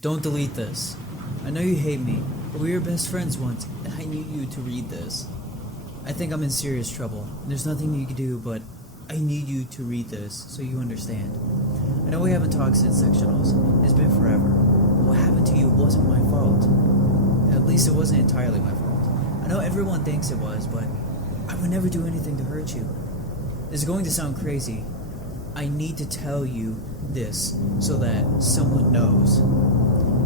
Don't delete this. I know you hate me, but we were best friends once, and I need you to read this. I think I'm in serious trouble. There's nothing you can do, but I need you to read this so you understand. I know we haven't talked since sectionals. It's been forever. But what happened to you wasn't my fault. At least it wasn't entirely my fault. I know everyone thinks it was, but I would never do anything to hurt you. This is going to sound crazy. I need to tell you this so that someone knows.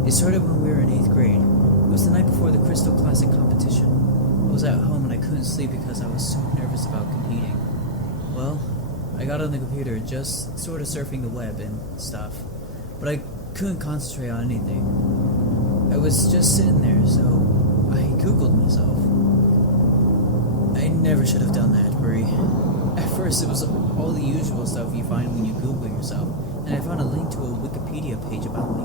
It started when we were in 8th grade. It was the night before the Crystal Classic competition. I was at home and I couldn't sleep because I was so nervous about competing. Well, I got on the computer just sort of surfing the web and stuff, but I couldn't concentrate on anything. I was just sitting there, so I Googled myself. I never should have done that, Brie. At first, it was all the usual stuff you find when you Google yourself, and I found a link to a Wikipedia page about me.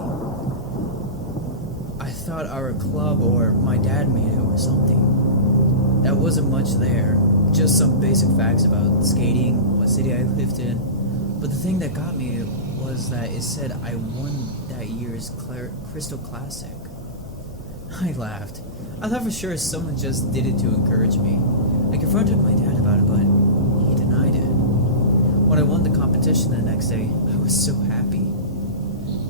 I thought our club or my dad made it or something. That wasn't much there, just some basic facts about skating, what city I lived in. But the thing that got me was that it said I won that year's Crystal Classic. I laughed. I thought for sure someone just did it to encourage me. I confronted my dad about it, but he denied it. When I won the competition the next day, I was so happy.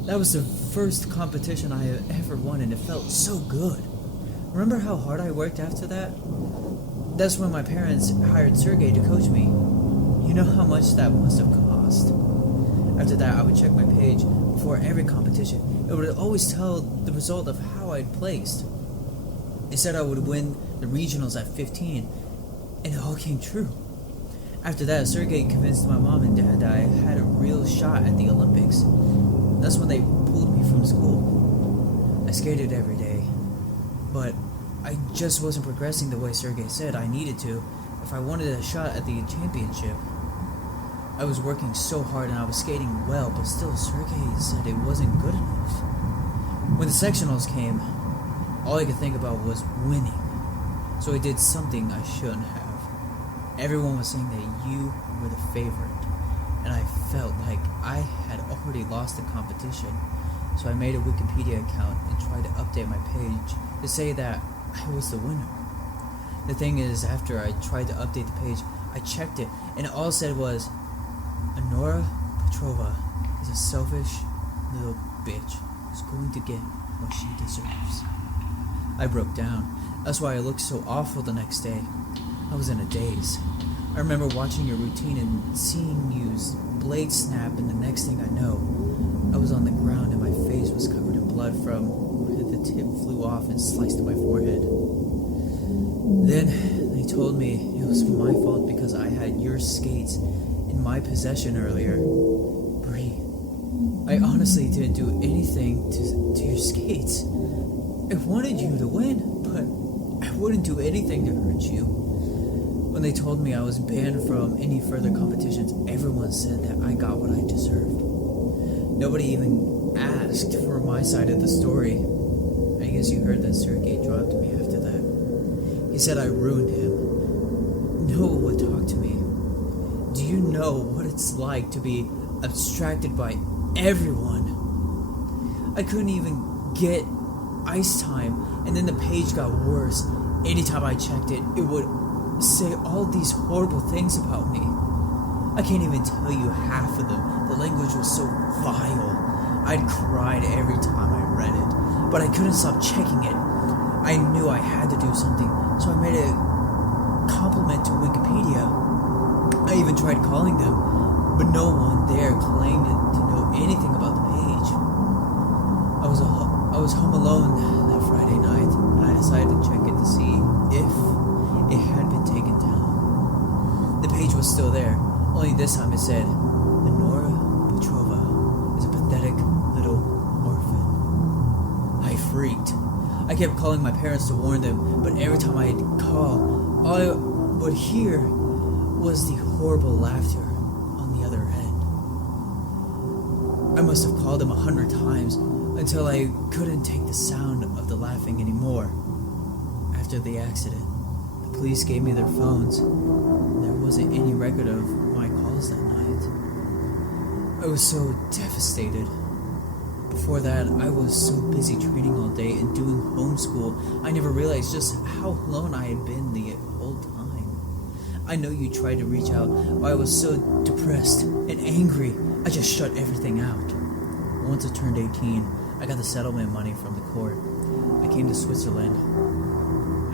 That was the first competition I had ever won, and it felt so good. Remember how hard I worked after that? That's when my parents hired Sergey to coach me. You know how much that must have cost. After that, I would check my page before every competition. It would always tell the result of how I'd placed. It said I would win the regionals at 15, and it all came true. After that, Sergey convinced my mom and dad that I had a real shot at the Olympics. That's when they pulled me from school. I skated every day, but I just wasn't progressing the way Sergey said I needed to if I wanted a shot at the championship. I was working so hard and I was skating well, but still Sergey said it wasn't good enough. When the sectionals came, all I could think about was winning. So I did something I shouldn't have. Everyone was saying that you were the favorite, and I felt like I had already lost the competition. So I made a Wikipedia account and tried to update my page to say that I was the winner. The thing is, after I tried to update the page, I checked it, and it all said was, Annora Petrova is a selfish little bitch who's going to get what she deserves. I broke down. That's why I looked so awful the next day. I was in a daze. I remember watching your routine and seeing you blade snap, and the next thing I know, I was on the ground and my face was covered in blood from where the tip flew off and sliced my forehead. Then they told me it was my fault because I had your skates in my possession earlier. Brie, I honestly didn't do anything to your skates. I wanted you to win, but I wouldn't do anything to hurt you. When they told me I was banned from any further competitions, everyone said that I got what I deserved. Nobody even asked for my side of the story. I guess you heard that Sergey dropped me after that. He said I ruined him. No one would talk to me. Do you know what it's like to be abstracted by everyone? I couldn't even get ice time, and then the page got worse. Anytime I checked it, it would say all these horrible things about me. I can't even tell you half of them. The language was so vile. I'd cried every time I read it, but I couldn't stop checking it. I knew I had to do something, so I made a compliment to Wikipedia. I even tried calling them, but no one there claimed to know anything about the page. I was home alone that Friday night, and I decided to check it to see if it had been taken down. The page was still there, only this time it said, Annora Petrova is a pathetic little orphan. I freaked. I kept calling my parents to warn them, but every time I'd call, all I would hear was the horrible laughter on the other end. I must have called them 100 times until I couldn't take the sound of the laughing anymore. After the accident, the police gave me their phones, and there wasn't any record of my calls that night. I was so devastated. Before that, I was so busy training all day and doing homeschool, I never realized just how alone I had been the whole time. I know you tried to reach out, but I was so depressed and angry, I just shut everything out. Once I turned 18, I got the settlement money from the court. I came to Switzerland.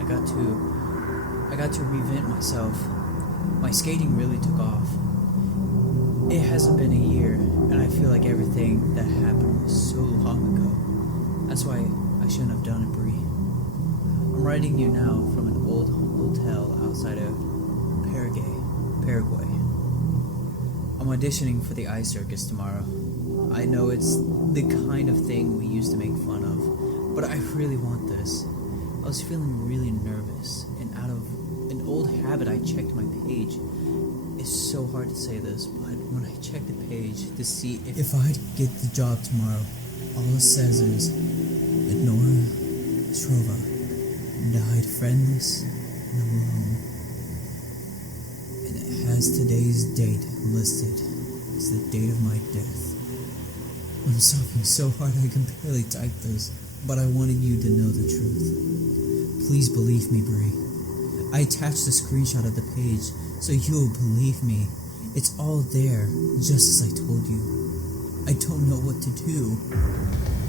I got to reinvent myself. My skating really took off. It hasn't been a year, and I feel like everything that happened was so long ago. That's why I shouldn't have done it, Bree. I'm writing you now from an old hotel outside of Paraguay. I'm auditioning for the ice circus tomorrow. I know it's the kind of thing we used to make fun of, but I really want this. I was feeling really nervous, and out of an old habit I checked my page. It's so hard to say this, but when I checked the page to see if I'd get the job tomorrow, all it says is, Annora Petrova died friendless and alone. And it has today's date listed as the date of my death. I'm sobbing so hard I can barely type this, but I wanted you to know the truth. Please believe me, Bree. I attached a screenshot of the page so you'll believe me. It's all there, just as I told you. I don't know what to do.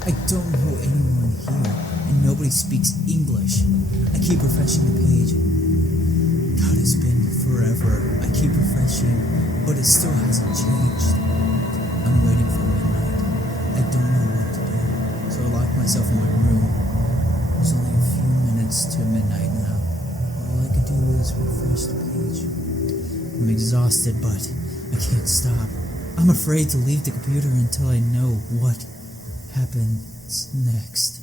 I don't know anyone here, and nobody speaks English. I keep refreshing the page. God, it's been forever. I keep refreshing, but it still hasn't changed. I'm waiting for midnight. I don't know what to do, so I lock myself in my room. There's only a few minutes to midnight now. All I could do is refresh the page. I'm exhausted, but I can't stop. I'm afraid to leave the computer until I know what happens next.